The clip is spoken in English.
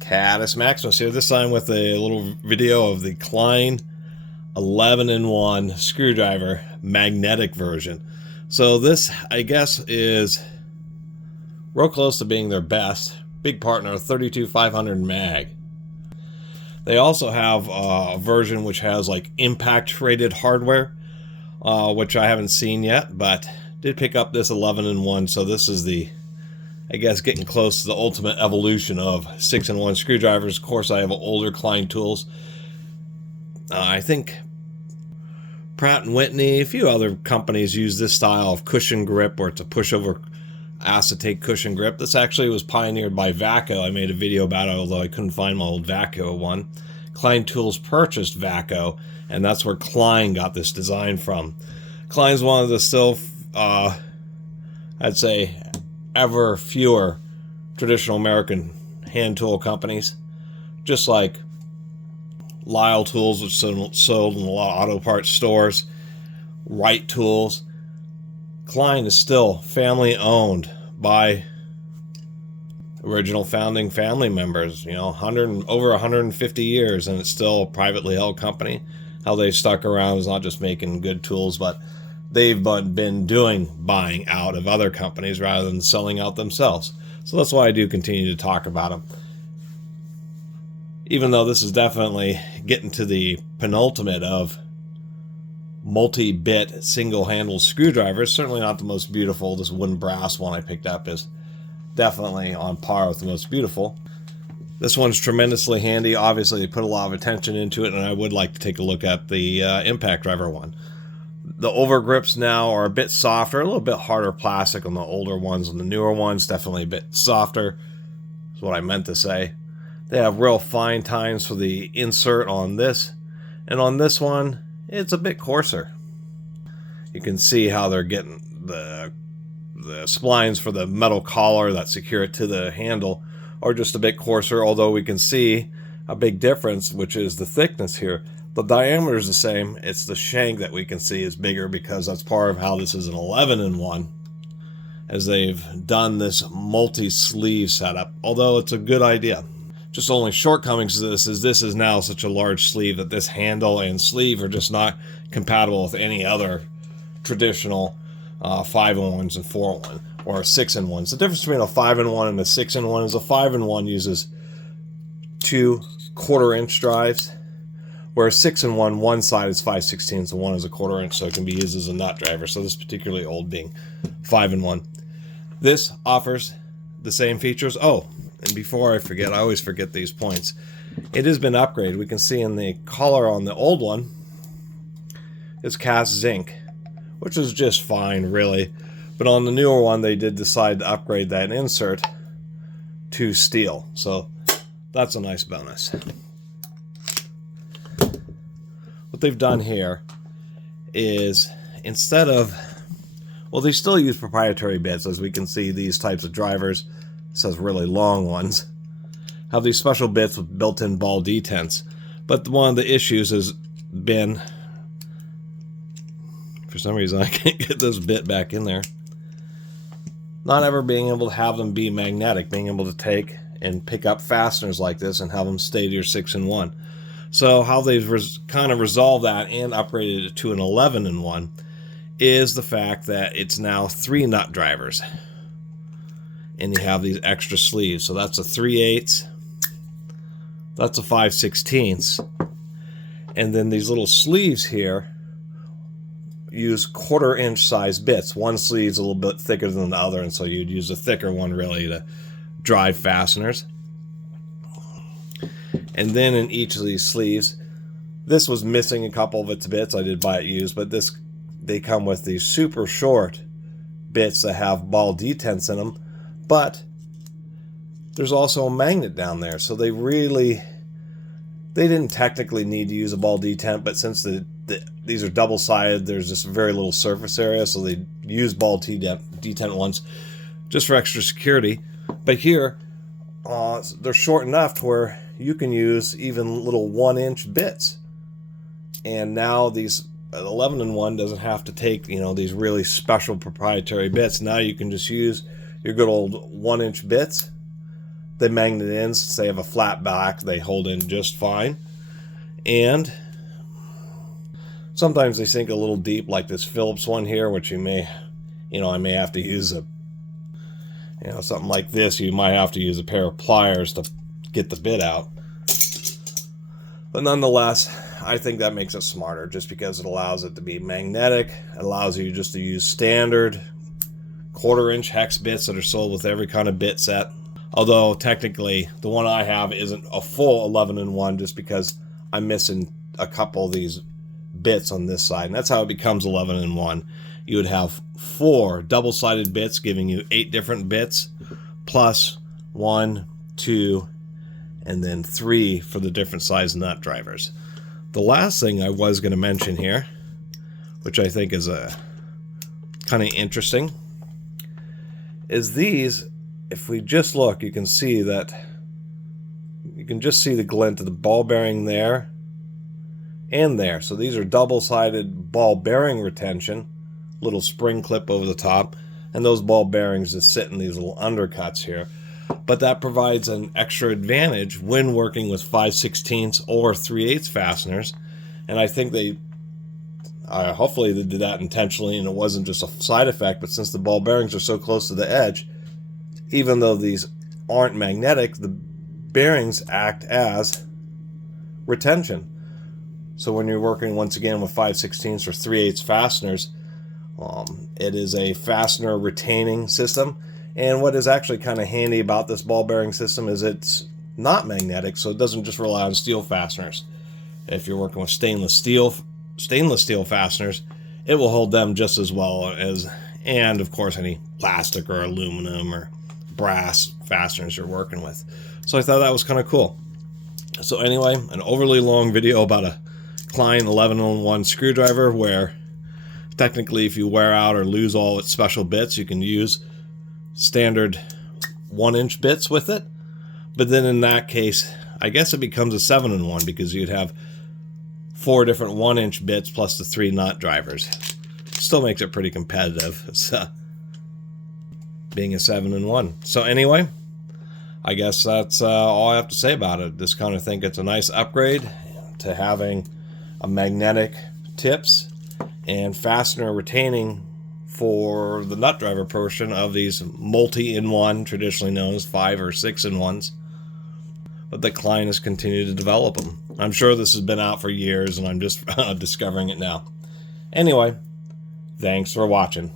Catus Maximus here, this time with a little video of the Klein 11-in-1 screwdriver magnetic version. So this, I guess, is real close to being their best. Big partner, 32-500 mag. They also have a version which has like impact rated hardware, which I haven't seen yet, but did pick up this 11-in-1. So this is the, I guess, getting close to the ultimate evolution of 6-in-1 screwdrivers. Of course, I have older Klein tools. I think Pratt & Whitney, a few other companies use this style of cushion grip, where it's a pushover acetate cushion grip. This actually was pioneered by Vaco. I made a video about it, although I couldn't find my old Vaco one. Klein Tools purchased Vaco, and that's where Klein got this design from. Klein's one of the still, I'd say, ever fewer traditional American hand tool companies. Just like Lyle Tools, which sold in a lot of auto parts stores, Wright Tools. Klein is still family owned by original founding family members, over 150 years, and it's still a privately held company. How they stuck around is not just making good tools, but they've been buying out of other companies rather than selling out themselves. So that's why I do continue to talk about them. Even though this is definitely getting to the penultimate of multi-bit single-handle screwdrivers, certainly not the most beautiful. This wooden brass one I picked up is definitely on par with the most beautiful. This one's tremendously handy. Obviously, they put a lot of attention into it, and I would like to take a look at the impact driver one. The over grips now are a bit softer, a little bit harder plastic on the older ones, and the newer ones definitely a bit softer, is what I meant to say. They have real fine tines for the insert on this, and on this one, it's a bit coarser. You can see how they're getting the splines for the metal collar that secure it to the handle are just a bit coarser, although we can see a big difference, which is the thickness here. The diameter is the same, it's the shank that we can see is bigger, because that's part of how this is an 11-in-1, as they've done this multi-sleeve setup, although it's a good idea. Just only shortcomings to this is now such a large sleeve that this handle and sleeve are just not compatible with any other traditional 5-in-1s and 4-in-1 or 6-in-1s. The difference between a 5-in-1 and a 6-in-1 is a 5-in-1 uses 2 1/4-inch drives, where a 6-in-1, one side is 5/16, and one is a 1/4-inch, so it can be used as a nut driver. So this particularly old being 5-in-1. This offers the same features. Oh, and before I forget, I always forget these points. It has been upgraded. We can see in the collar on the old one, it's cast zinc, which is just fine, really. But on the newer one, they did decide to upgrade that insert to steel. So that's a nice bonus. What they've done here is, instead of, well, they still use proprietary bits. As we can see, these types of drivers, it says really long ones, have these special bits with built-in ball detents. But one of the issues has been, for some reason I can't get this bit back in there, not ever being able to have them be magnetic, being able to take and pick up fasteners like this and have them stay to your 6-in-1. So how they've kind of resolved that and upgraded it to an 11-in-1 is the fact that it's now 3 nut drivers. And you have these extra sleeves. So that's a 3/8, that's a 5/16, and then these little sleeves here use 1/4-inch size bits. One sleeve's a little bit thicker than the other, and so you'd use a thicker one really to drive fasteners. And then in each of these sleeves, this was missing a couple of its bits. I did buy it used, but they come with these super short bits that have ball detents in them. But there's also a magnet down there, so they didn't technically need to use a ball detent, but since these are double-sided, there's just very little surface area, so they use ball detent ones just for extra security. But here, they're short enough to where you can use even little 1-inch bits. And now these 11-in-1 doesn't have to take, these really special proprietary bits. Now you can just use your good old 1-inch bits They magnet in, since they have a flat back, they hold in just fine. And sometimes they sink a little deep, like this Phillips one here, which I may have to use something like this. You might have to use a pair of pliers to get the bit out. But nonetheless, I think that makes it smarter, just because it allows it to be magnetic. It allows you just to use standard 1/4-inch hex bits that are sold with every kind of bit set. Although technically the one I have isn't a full 11-in-1, just because I'm missing a couple of these bits on this side, and that's how it becomes 11-in-1. You would have 4 double-sided bits giving you 8 different bits, plus 1, 2, and then 3 for the different size nut drivers. The last thing I was going to mention here, which I think is a kind of interesting, is these. If we just look, you can see that you can just see the glint of the ball bearing there and there. So these are double-sided ball bearing retention, little spring clip over the top, and those ball bearings just sit in these little undercuts here. But that provides an extra advantage when working with 5/16 or 3/8 fasteners, and I think hopefully they did that intentionally and it wasn't just a side effect. But since the ball bearings are so close to the edge, even though these aren't magnetic, the bearings act as retention. So when you're working, once again, with 5/16 or 3/8 fasteners, it is a fastener retaining system. And what is actually kind of handy about this ball bearing system is it's not magnetic, so it doesn't just rely on steel fasteners. If you're working with stainless steel fasteners, it will hold them just as well as, and of course, any plastic or aluminum or brass fasteners you're working with. So I thought that was kind of cool. So anyway, an overly long video about a Klein 11-in-1 screwdriver, where technically if you wear out or lose all its special bits, you can use standard 1-inch bits with it. But then in that case, I guess it becomes a 7-in-1, because you'd have 4 different 1-inch bits plus the 3 nut drivers. Still makes it pretty competitive. So being a 7-in-1. So anyway, I guess that's all I have to say about it. Just kind of think it's a nice upgrade to having a magnetic tips and fastener retaining for the nut driver portion of these multi-in-1, traditionally known as 5 or 6-in-1s. But the Klein has continued to develop them. I'm sure this has been out for years and I'm just discovering it now. Anyway, thanks for watching.